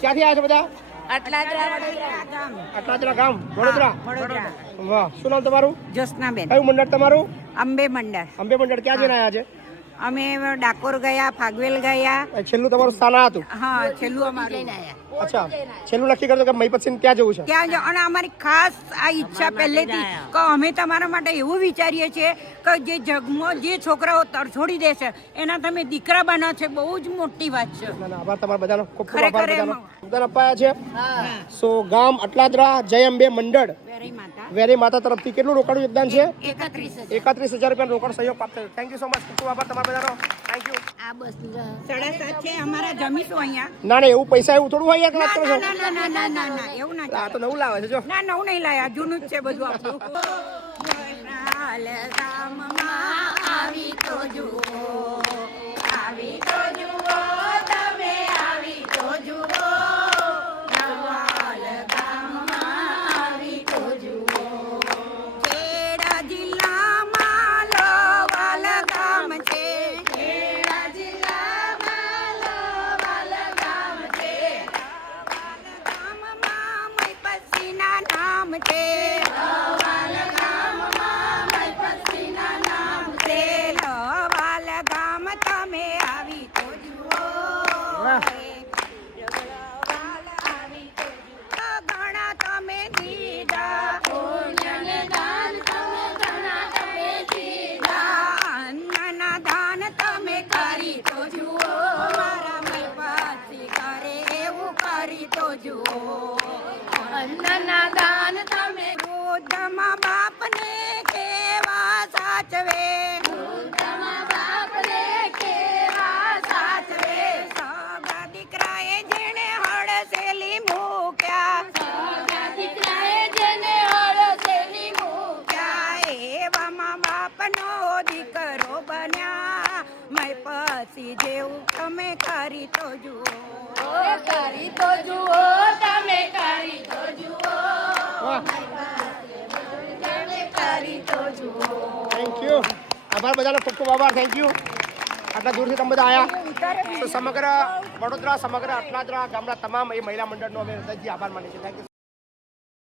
ક્યાંથી આવ્યા છો બધા? અટલાદરા ગામ વડોદરા. વાહ, શું નામ તમારું? જ્યોત્સનાબેન. કયું મંડળ તમારું? અંબે મંડળ. અંબે મંડળ. ક્યાં જઈને આવ્યા છે? અમે ડાકોર ગયા, ફાગવેલ ગયા. છેલ્લું તમારું સ્થાન આ હતું? હા, છેલ્લું અમારું. અચ્છા, છેલ્લું નક્કી કરતો કે મહી પછી ત્યાં જવું છે? ત્યાં જ. અને અમારી ખાસ આ ઈચ્છા પહેલેથી કે અમે તમારા માટે એવું વિચારીએ છીએ કે જે જગમાં જે છોકરાઓ તરછોડી દેશે એના તમે દીકરા બનો છે, બહુ જ મોટી વાત છે. આભાર તમારા બધાનો, ખૂબ ખૂબ આભાર બધાનો. બધાને અપાયા છે. સો ગામ અટલાદરા જય અંબે મંડળ વેરી માતા તરફથી કેટલું રોકાણું યોગદાન છે? 31,000 રૂપિયા રોકાણ સહયોગ પ્રાપ્ત થયો. Thank you so much. ખૂબ ખૂબ આભાર તમારા બધાનો. Thank you. આ બસ 7.5 છે અમારા જમીશું અહીંયા. ના ના, એવું પૈસા એવું થોડું હોય. ના એવું ના. આ તો નવું લાવે છે જો. ના, નવું નહીં લાયા, જૂનું જ છે બધું આપણું. આવી તો જુઓ, આવી તો જુઓ, તમે આવી તો જુઓ. નવાલ ગામમાં આવી તો જુઓ. ખેડા જિલ્લામાં લોવાલ ગામ છે. ખેડા જિલ્લામાં લોવાલ ગામ છે. લોવાલ ગામમાં મૈપસીના નામ છે. લોવાલ ગામમાં મૈપસીના નામ છે. લોવાલ ગામ તમે આવી તો જુઓ. લોવાલ આવી તો જુઓ. ઘણા તમે દીધા પુણ્યને દાન, તમે ઘણા તમે દીધા. અન્નના દાન તમે કરી તો જુઓ. મારા મૈપસી કરે એવું કરી તો જુઓ. અન્નના દાન તમે. વૃદ્ધમાં બાપને કેવા સાચવે. વૃદ્ધમાં બાપને કેવા સાચવે. સગા દીકરાએ જેને હળસેલી મૂક્યા. સગા દીકરાએ જેને હળસેલી મૂક્યા. એવામાં બાપનો દીકરો બન્યા. મૈપસી જેવું તમે કરી તો જુઓ. કરી તો જુઓ, તમે કરી તો જુઓ. Thank you. આભાર બધાનો, ખૂબ ખૂબ આભાર. Thank you. આટલા દૂરથી તમે બધા આવ્યા. તો સમગ્ર વડોદરા, સમગ્ર અટલાદરા ગામના તમામ એ મહિલા મંડળનો અમે હૃદયથી આભાર માનીએ છીએ. Thank you.